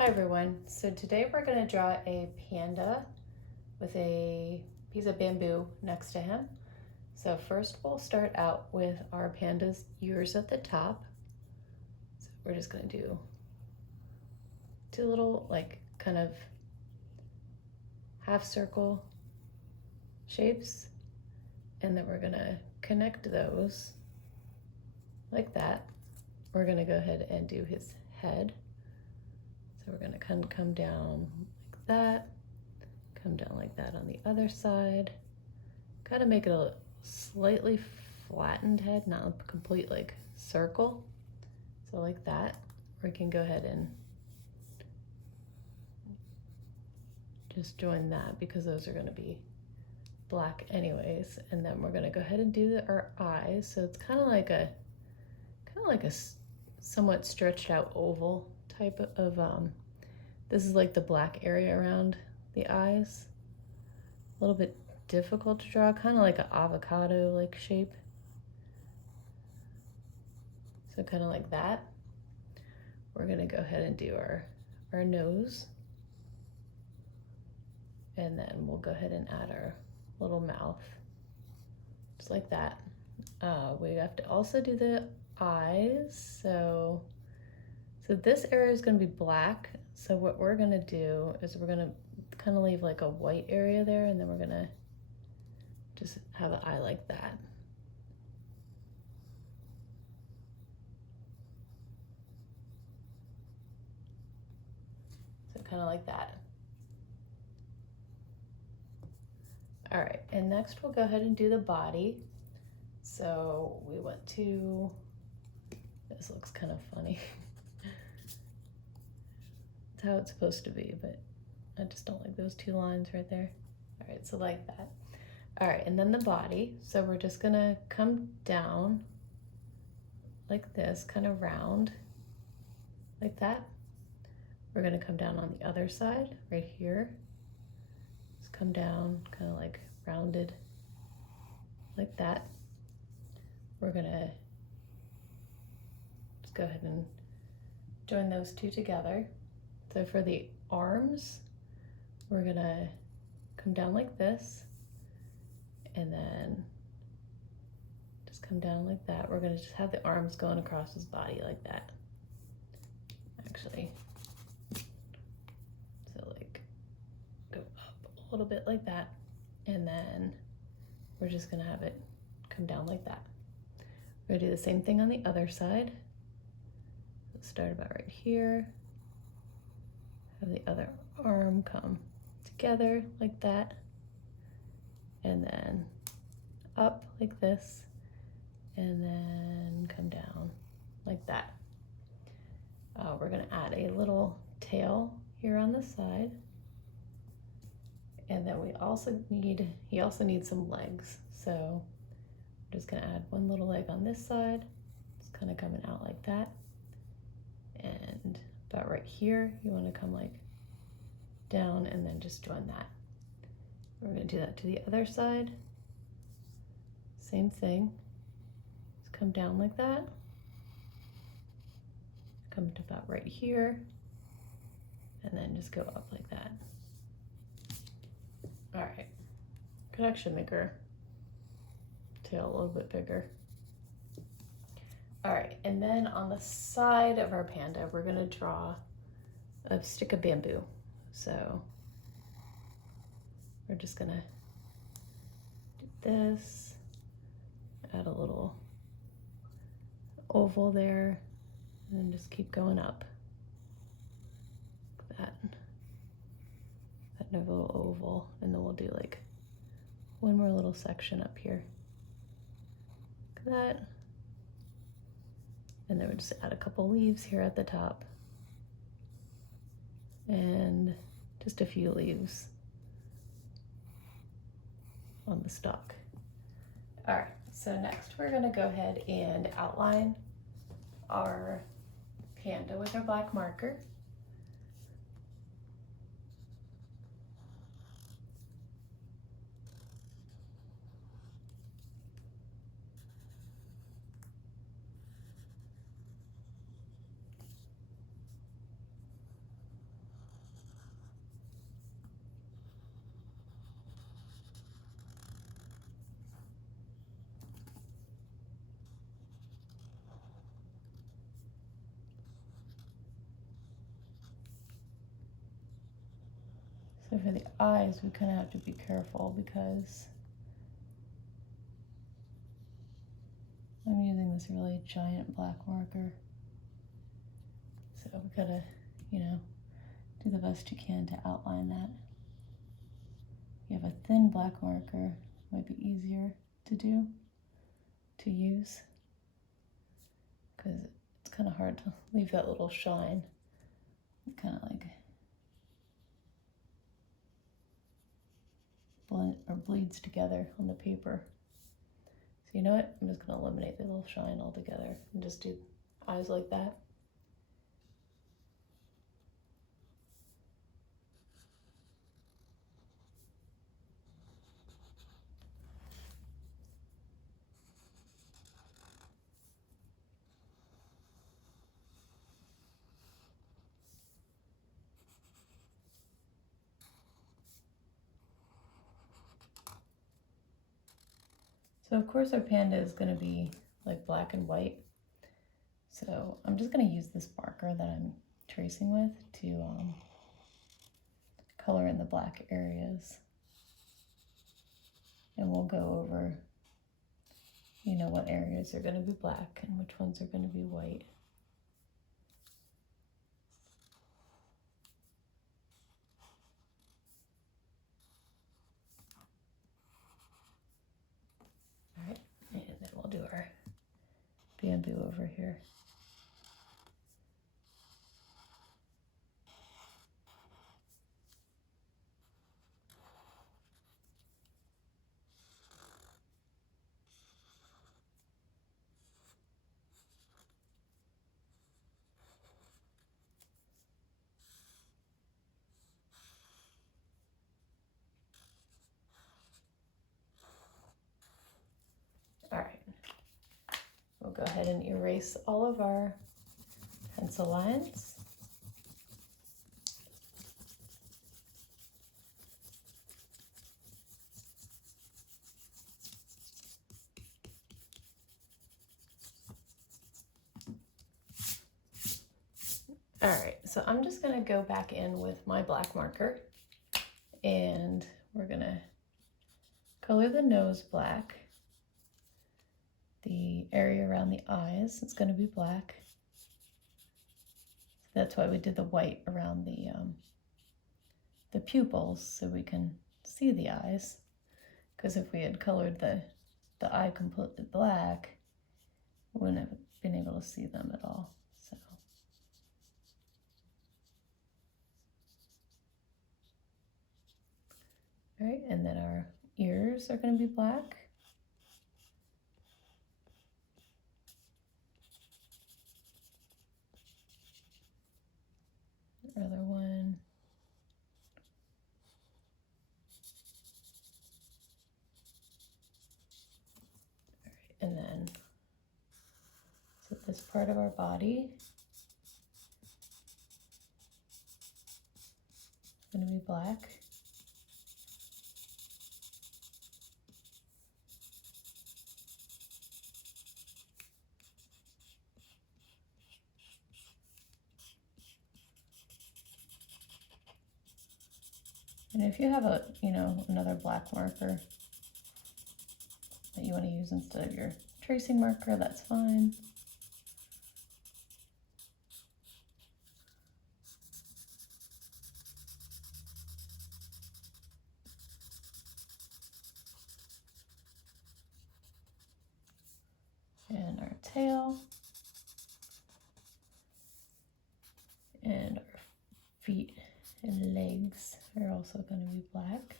Hi everyone. So today we're going to draw a panda with a piece of bamboo next to him. So first we'll start out with our panda's ears at the top. So we're just going to do two little kind of half circle shapes, and then we're going to connect those like that. We're going to go ahead and do his head. So we're going to come down like that, come down like that on the other side. Got to make it a slightly flattened head, not a complete like circle. So like that. We can go ahead and just join that because those are going to be black anyways. And then we're going to go ahead and do our eyes. So it's kind of like a somewhat stretched out oval type of this is like the black area around the eyes. A little bit difficult to draw, kind of like an avocado like shape. So kind of like that. We're going to go ahead and do our nose, and then we'll go ahead and add our little mouth just like that. We have to also do the eyes. So this area is going to be black. So what we're going to do is we're going to kind of leave like a white area there, and then we're going to just have an eye like that. So kind of like that. All right, and next we'll go ahead and do the body. So we went to, this looks kind of funny. It's how it's supposed to be, but I just don't like those two lines right there. All right, so like that. All right, and then the body. So we're just gonna come down like this, kind of round, like that. We're gonna come down on the other side, right here. Just come down, kind of like rounded, like that. We're gonna just go ahead and join those two together. So for the arms, we're gonna come down like this, and then just come down like that. We're gonna just have the arms going across his body like that. Actually, so like go up a little bit like that, and then we're just gonna have it come down like that. We're gonna do the same thing on the other side. Let's start about right here. Have the other arm come together like that, and then up like this, and then come down like that. We're gonna add a little tail here on the side, and then he also needs some legs. So I'm just gonna add one little leg on this side. It's kind of coming out like that, and about right here, you want to come like down and then just join that. We're going to do that to the other side. Same thing. Just come down like that. Come to about right here, and then just go up like that. All right. Could actually make our tail a little bit bigger. All right, and then on the side of our panda, we're gonna draw a stick of bamboo. So we're just gonna do this, add a little oval there, and then just keep going up. Like that. That little oval, and then we'll do like one more little section up here. Like that. And then we'll just add a couple leaves here at the top, and just a few leaves on the stalk. All right, so next we're gonna go ahead and outline our panda with our black marker. So for the eyes, we kind of have to be careful because I'm using this really giant black marker. So we gotta, you know, do the best you can to outline that. If you have a thin black marker, it might be easier to use, because it's kind of hard to leave that little shine. It kind of like bleeds together on the paper. So you know what? I'm just going to eliminate the little shine altogether and just do eyes like that. So of course our panda is going to be like black and white. So I'm just going to use this marker that I'm tracing with to color in the black areas. And we'll go over, you know, what areas are going to be black and which ones are going to be white. All right, and then we'll do our bamboo over here. All right, we'll go ahead and erase all of our pencil lines. All right, so I'm just gonna go back in with my black marker and we're gonna color the nose black. The area around the eyes, it's gonna be black. That's why we did the white around the pupils so we can see the eyes. Because if we had colored the eye completely black, we wouldn't have been able to see them at all. So. All right, and then our ears are going to be black. The other one. All right, and then so this part of our body is going to be black. And if you have a, you know, another black marker that you want to use instead of your tracing marker, that's fine. And our tail. And our feet and legs are also going to be black.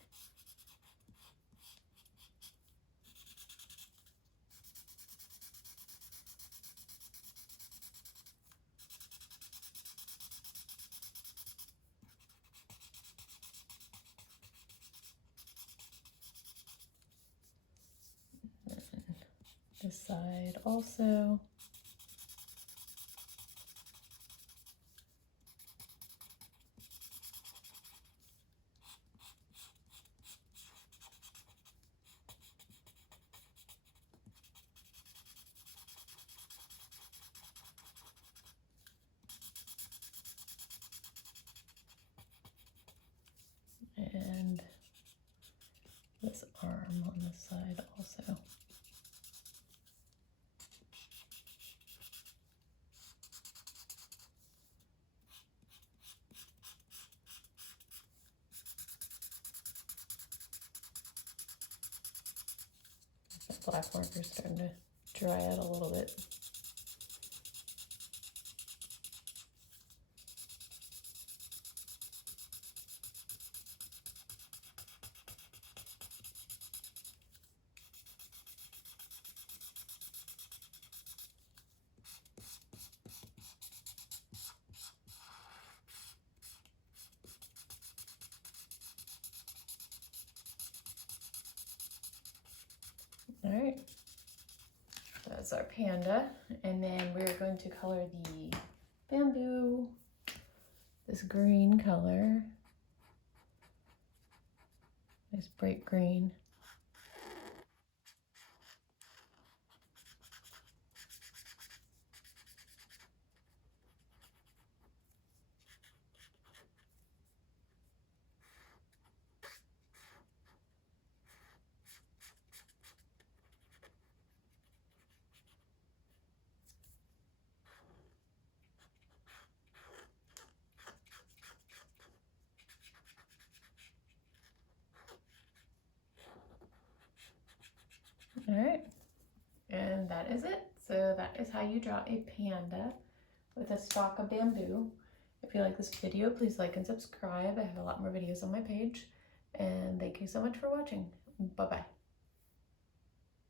And this side also. And this arm on this side also. The black marker's starting to dry out a little bit. All right, that's our panda. And then we're going to color the bamboo, this green color, nice bright green. All right, and that is it. So that is how you draw a panda with a stalk of bamboo. If you like this video, please like and subscribe. I have a lot more videos on my page. And thank you so much for watching. Bye-bye.